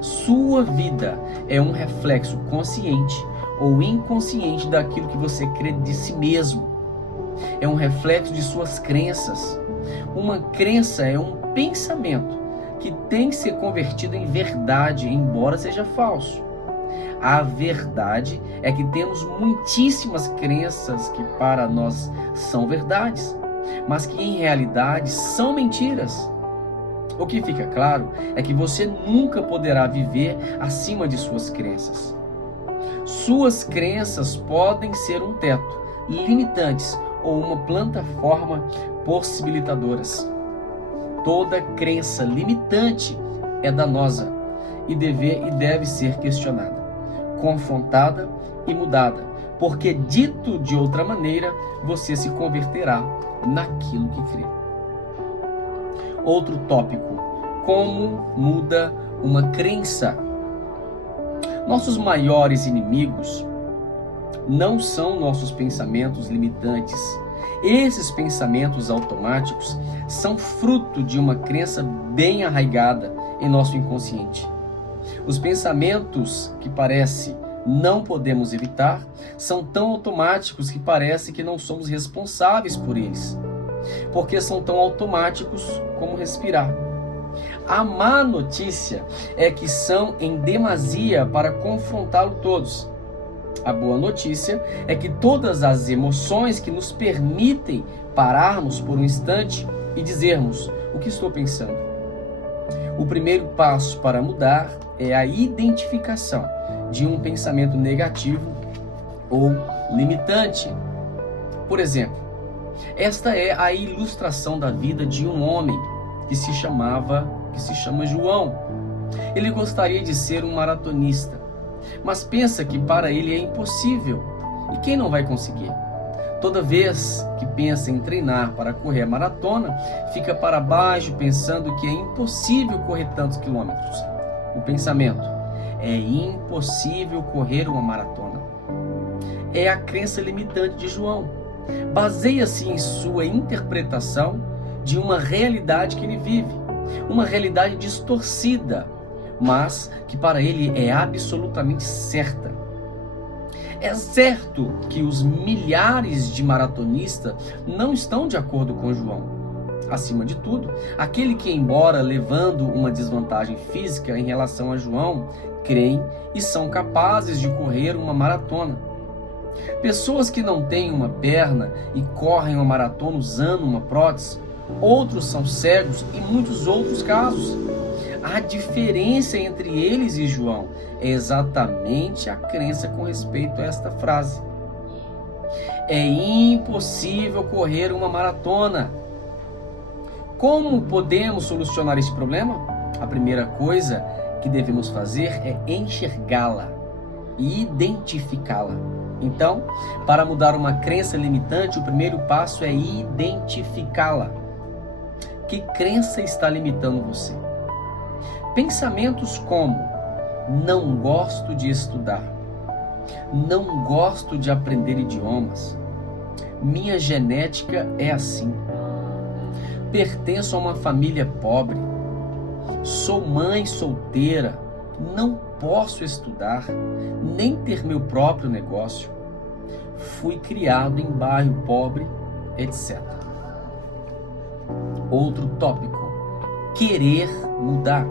Sua vida é um reflexo consciente ou inconsciente daquilo que você crê de si mesmo. É um reflexo de suas crenças. Uma crença é um pensamento que tem que ser convertido em verdade, embora seja falso. A verdade é que temos muitíssimas crenças que para nós são verdades, mas que em realidade são mentiras. O que fica claro é que você nunca poderá viver acima de suas crenças. Suas crenças podem ser um teto, limitantes ou uma plataforma possibilitadoras. Toda crença limitante é danosa e deve ser questionada, confrontada e mudada, porque dito de outra maneira, você se converterá naquilo que crê. Outro tópico: como muda uma crença? Nossos maiores inimigos não são nossos pensamentos limitantes. Esses pensamentos automáticos são fruto de uma crença bem arraigada em nosso inconsciente. Os pensamentos que parece não podemos evitar são tão automáticos que parece que não somos responsáveis por eles, porque são tão automáticos como respirar. A má notícia é que são em demasia para confrontá-lo todos. A boa notícia é que todas as emoções que nos permitem pararmos por um instante e dizermos: o que estou pensando? O primeiro passo para mudar é a identificação de um pensamento negativo ou limitante. Por exemplo, esta é a ilustração da vida de um homem que se chama João. Ele gostaria de ser um maratonista, mas pensa que para ele é impossível. E quem não vai conseguir? Toda vez que pensa em treinar para correr a maratona, fica para baixo pensando que é impossível correr tantos quilômetros. O pensamento: é impossível correr uma maratona. É a crença limitante de João. Baseia-se em sua interpretação de uma realidade que ele vive, uma realidade distorcida, mas que para ele é absolutamente certa. É certo que os milhares de maratonistas não estão de acordo com João. Acima de tudo, aquele que, embora levando uma desvantagem física em relação a João, creem e são capazes de correr uma maratona. Pessoas que não têm uma perna e correm uma maratona usando uma prótese, outros são cegos e muitos outros casos. A diferença entre eles e João é exatamente a crença com respeito a esta frase. É impossível correr uma maratona. Como podemos solucionar esse problema? A primeira coisa que devemos fazer é enxergá-la e identificá-la. Então, para mudar uma crença limitante, o primeiro passo é identificá-la. Que crença está limitando você? Pensamentos como: não gosto de estudar, não gosto de aprender idiomas, minha genética é assim, pertenço a uma família pobre, sou mãe solteira, não posso estudar, nem ter meu próprio negócio, fui criado em bairro pobre, etc. Outro tópico: querer mudar.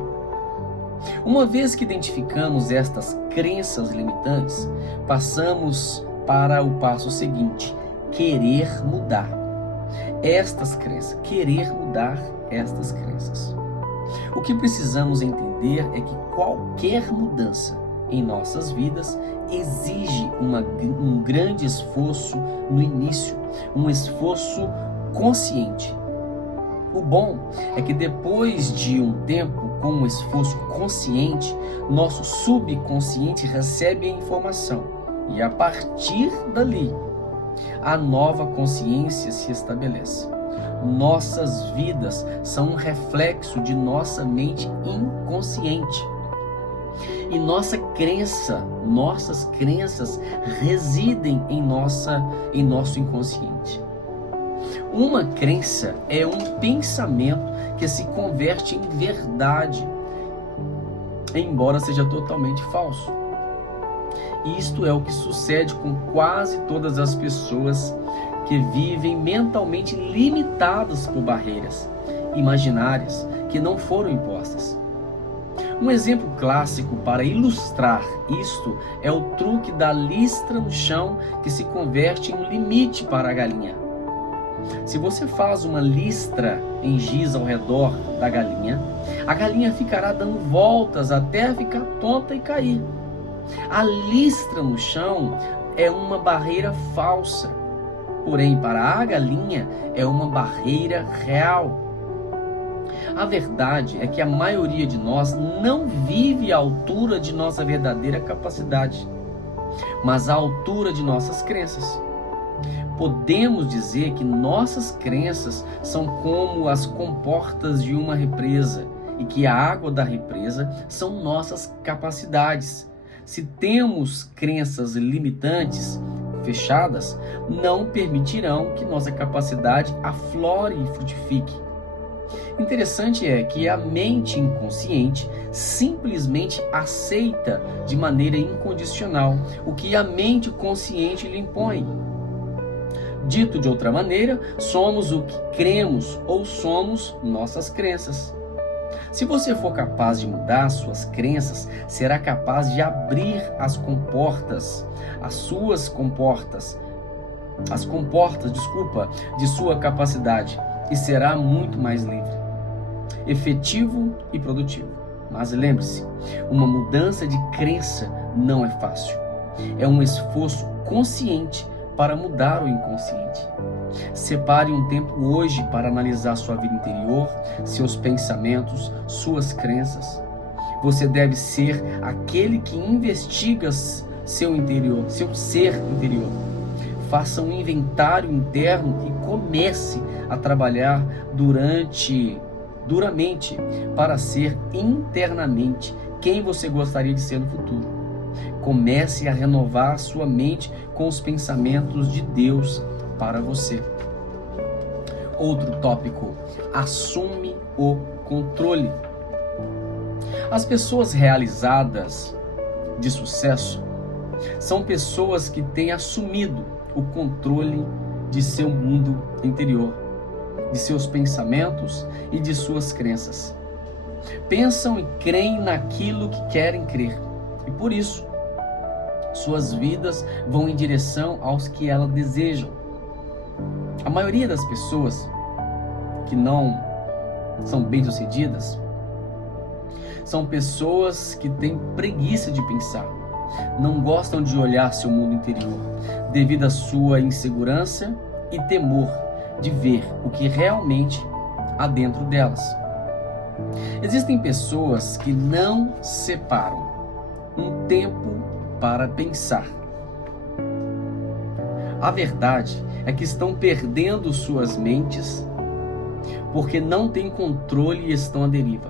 Uma vez que identificamos estas crenças limitantes, passamos para o passo seguinte: querer mudar estas crenças. Querer mudar estas crenças. O que precisamos entender é que qualquer mudança em nossas vidas exige um grande esforço no início, um esforço consciente. O bom é que depois de um tempo com um esforço consciente, nosso subconsciente recebe a informação e a partir dali, a nova consciência se estabelece. Nossas vidas são um reflexo de nossa mente inconsciente. E nossas crenças residem em nosso inconsciente. Uma crença é um pensamento que se converte em verdade, embora seja totalmente falso. Isto é o que sucede com quase todas as pessoas que vivem mentalmente limitadas por barreiras imaginárias que não foram impostas. Um exemplo clássico para ilustrar isto é o truque da listra no chão que se converte em um limite para a galinha. Se você faz uma listra em giz ao redor da galinha, a galinha ficará dando voltas até ficar tonta e cair. A listra no chão é uma barreira falsa, porém para a galinha é uma barreira real. A verdade é que a maioria de nós não vive à altura de nossa verdadeira capacidade, mas à altura de nossas crenças. Podemos dizer que nossas crenças são como as comportas de uma represa e que a água da represa são nossas capacidades. Se temos crenças limitantes, fechadas, não permitirão que nossa capacidade aflore e frutifique. Interessante é que a mente inconsciente simplesmente aceita de maneira incondicional o que a mente consciente lhe impõe. Dito de outra maneira, somos o que cremos ou somos nossas crenças. Se você for capaz de mudar suas crenças, será capaz de abrir as comportas de sua capacidade e será muito mais livre, efetivo e produtivo. Mas lembre-se, uma mudança de crença não é fácil. É um esforço consciente para mudar o inconsciente. Separe um tempo hoje para analisar sua vida interior, seus pensamentos, suas crenças. Você deve ser aquele que investiga seu interior, seu ser interior. Faça um inventário interno e comece a trabalhar duramente para ser internamente quem você gostaria de ser no futuro. Comece a renovar sua mente com os pensamentos de Deus para você. Outro tópico: assume o controle. As pessoas realizadas de sucesso são pessoas que têm assumido o controle de seu mundo interior, de seus pensamentos e de suas crenças. Pensam e creem naquilo que querem crer, e por isso suas vidas vão em direção aos que elas desejam. A maioria das pessoas que não são bem-sucedidas são pessoas que têm preguiça de pensar, não gostam de olhar seu mundo interior, devido à sua insegurança e temor de ver o que realmente há dentro delas. Existem pessoas que não separam um tempo para pensar. A verdade é que estão perdendo suas mentes porque não têm controle e estão à deriva.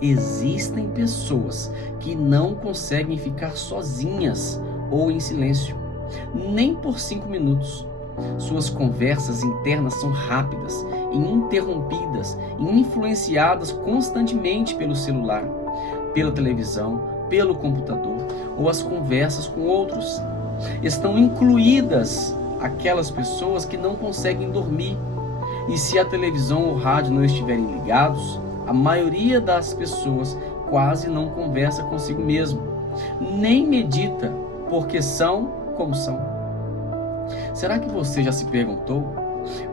Existem pessoas que não conseguem ficar sozinhas ou em silêncio, nem por 5 minutos. Suas conversas internas são rápidas e interrompidas e influenciadas constantemente pelo celular, pela televisão, pelo computador ou as conversas com outros. Estão incluídas aquelas pessoas que não conseguem dormir. E se a televisão ou o rádio não estiverem ligados, a maioria das pessoas quase não conversa consigo mesmo, nem medita, porque são como são. Será que você já se perguntou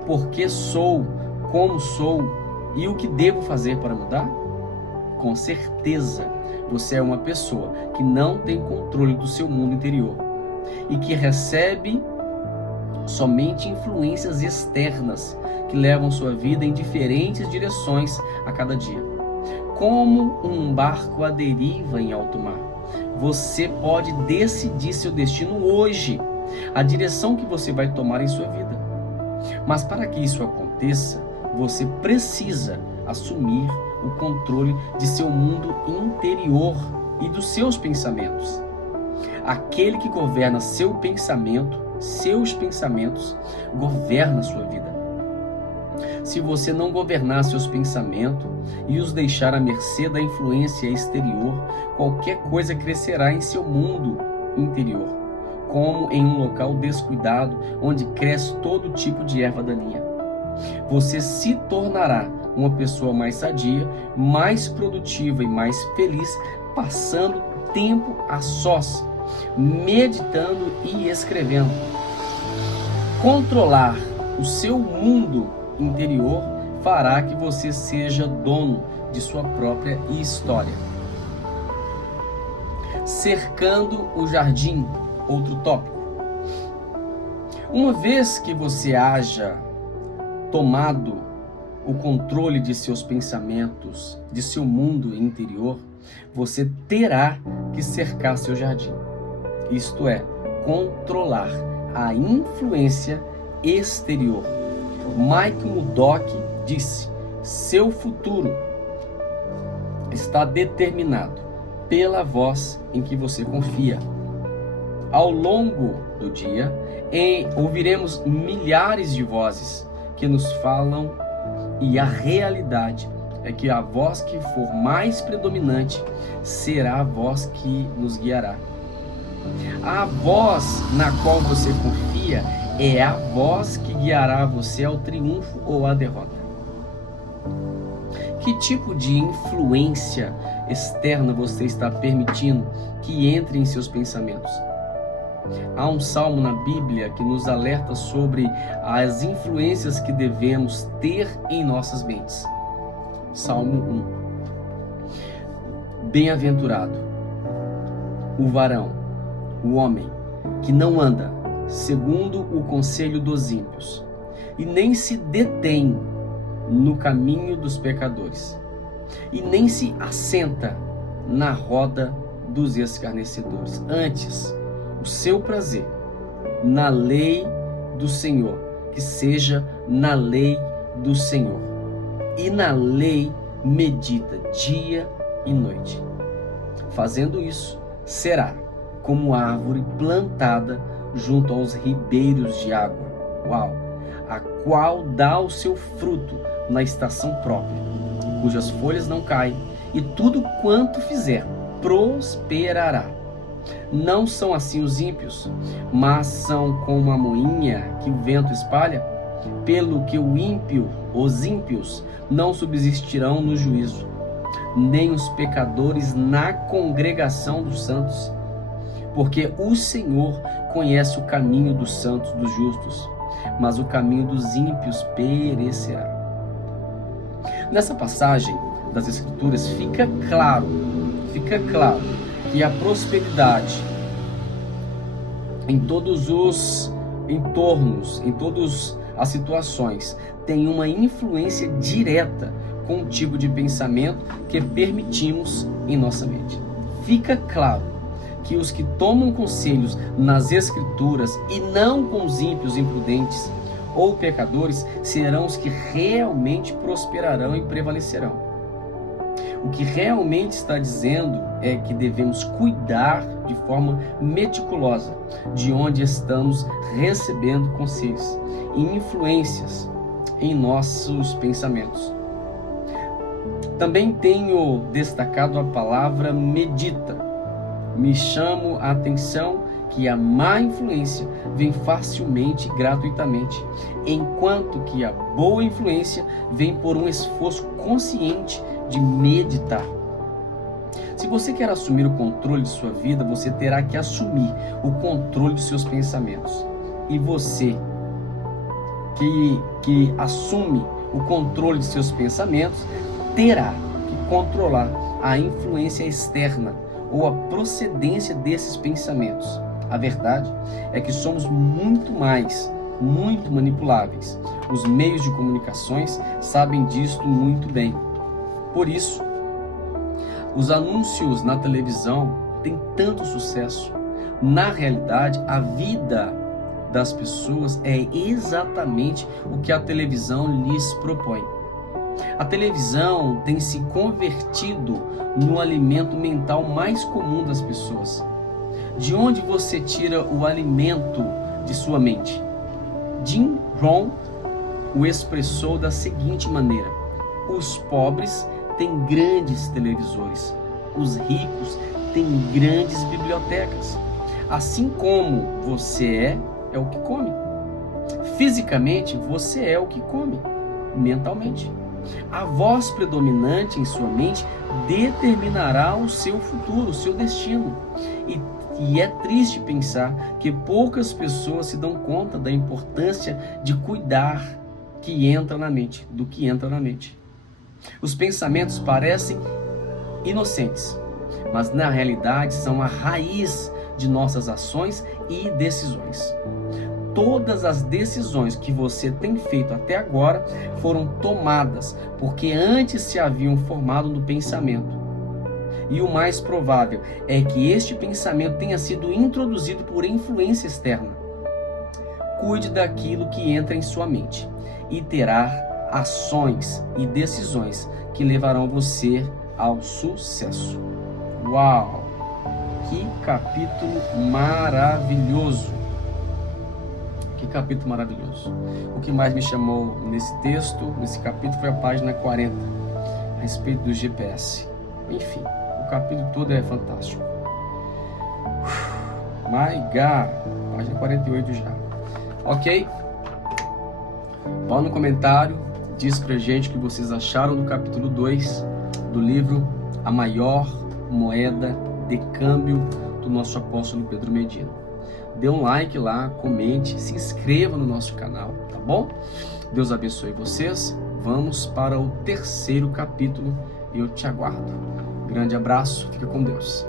por que sou como sou e o que devo fazer para mudar? com certeza, você é uma pessoa que não tem controle do seu mundo interior e que recebe somente influências externas que levam sua vida em diferentes direções a cada dia. Como um barco à deriva em alto mar, você pode decidir seu destino hoje, a direção que você vai tomar em sua vida. Mas para que isso aconteça, você precisa assumir o controle de seu mundo interior e dos seus pensamentos. Aquele que governa seus pensamentos, governa sua vida. Se você não governar seus pensamentos e os deixar à mercê da influência exterior, qualquer coisa crescerá em seu mundo interior, como em um local descuidado onde cresce todo tipo de erva daninha. Você se tornará uma pessoa mais sadia, mais produtiva e mais feliz, passando tempo a sós, meditando e escrevendo. Controlar o seu mundo interior fará que você seja dono de sua própria história. Cercando o jardim, outro tópico. Uma vez que você haja tomado o controle de seus pensamentos, de seu mundo interior, você terá que cercar seu jardim. Isto é, controlar a influência exterior. Mike Murdock disse: seu futuro está determinado pela voz em que você confia. Ao longo do dia, ouviremos milhares de vozes que nos falam, e a realidade é que a voz que for mais predominante será a voz que nos guiará. A voz na qual você confia é a voz que guiará você ao triunfo ou à derrota. Que tipo de influência externa você está permitindo que entre em seus pensamentos? Há um salmo na Bíblia que nos alerta sobre as influências que devemos ter em nossas mentes. Salmo 1. Bem-aventurado o varão, o homem, que não anda segundo o conselho dos ímpios, e nem se detém no caminho dos pecadores, e nem se assenta na roda dos escarnecedores. Antes, o seu prazer na lei do Senhor, que seja na lei do Senhor, e na lei medita dia e noite. Fazendo isso, será como árvore plantada junto aos ribeiros de água, a qual dá o seu fruto na estação própria, cujas folhas não caem, e tudo quanto fizer prosperará. Não são assim os ímpios, mas são como a moinha que o vento espalha. Pelo que os ímpios não subsistirão no juízo, nem os pecadores na congregação dos santos. Porque o Senhor conhece o caminho dos santos, dos justos, mas o caminho dos ímpios perecerá. Nessa passagem das Escrituras fica claro que a prosperidade em todos os entornos, em todas as situações, tem uma influência direta com o tipo de pensamento que permitimos em nossa mente. Fica claro que os que tomam conselhos nas Escrituras e não com os ímpios imprudentes ou pecadores serão os que realmente prosperarão e prevalecerão. O que realmente está dizendo é que devemos cuidar de forma meticulosa de onde estamos recebendo conselhos e influências em nossos pensamentos. Também tenho destacado a palavra medita. Me chamo a atenção que a má influência vem facilmente e gratuitamente, enquanto que a boa influência vem por um esforço consciente de meditar. Se você quer assumir o controle de sua vida, você terá que assumir o controle dos seus pensamentos. E você que assume o controle de seus pensamentos terá que controlar a influência externa ou a procedência desses pensamentos. A verdade é que somos muito manipuláveis. Os meios de comunicações sabem disto muito bem. Por isso, os anúncios na televisão têm tanto sucesso. Na realidade, a vida das pessoas é exatamente o que a televisão lhes propõe. A televisão tem se convertido no alimento mental mais comum das pessoas. De onde você tira o alimento de sua mente? Jim Rohn o expressou da seguinte maneira: os pobres têm grandes televisores, os ricos têm grandes bibliotecas. Assim como você é o que come. Fisicamente, você é o que come, mentalmente. A voz predominante em sua mente determinará o seu futuro, o seu destino. E é triste pensar que poucas pessoas se dão conta da importância de cuidar do que entra na mente. Os pensamentos parecem inocentes, mas na realidade são a raiz de nossas ações e decisões. Todas as decisões que você tem feito até agora foram tomadas porque antes se haviam formado no pensamento. E o mais provável é que este pensamento tenha sido introduzido por influência externa. Cuide daquilo que entra em sua mente e terá ações e decisões que levarão você ao sucesso. Uau! Que capítulo maravilhoso! Que capítulo maravilhoso! O que mais me chamou nesse texto, nesse capítulo, foi a página 40, a respeito do GPS. Enfim, o capítulo todo é fantástico. My God! Página 48 já. Ok? Vá no comentário, diz pra gente o que vocês acharam do capítulo 2 do livro A Maior Moeda de Câmbio do nosso apóstolo Pedro Medina. Dê um like lá, comente, se inscreva no nosso canal, tá bom? Deus abençoe vocês. Vamos para o terceiro capítulo e eu te aguardo. Grande abraço, fica com Deus.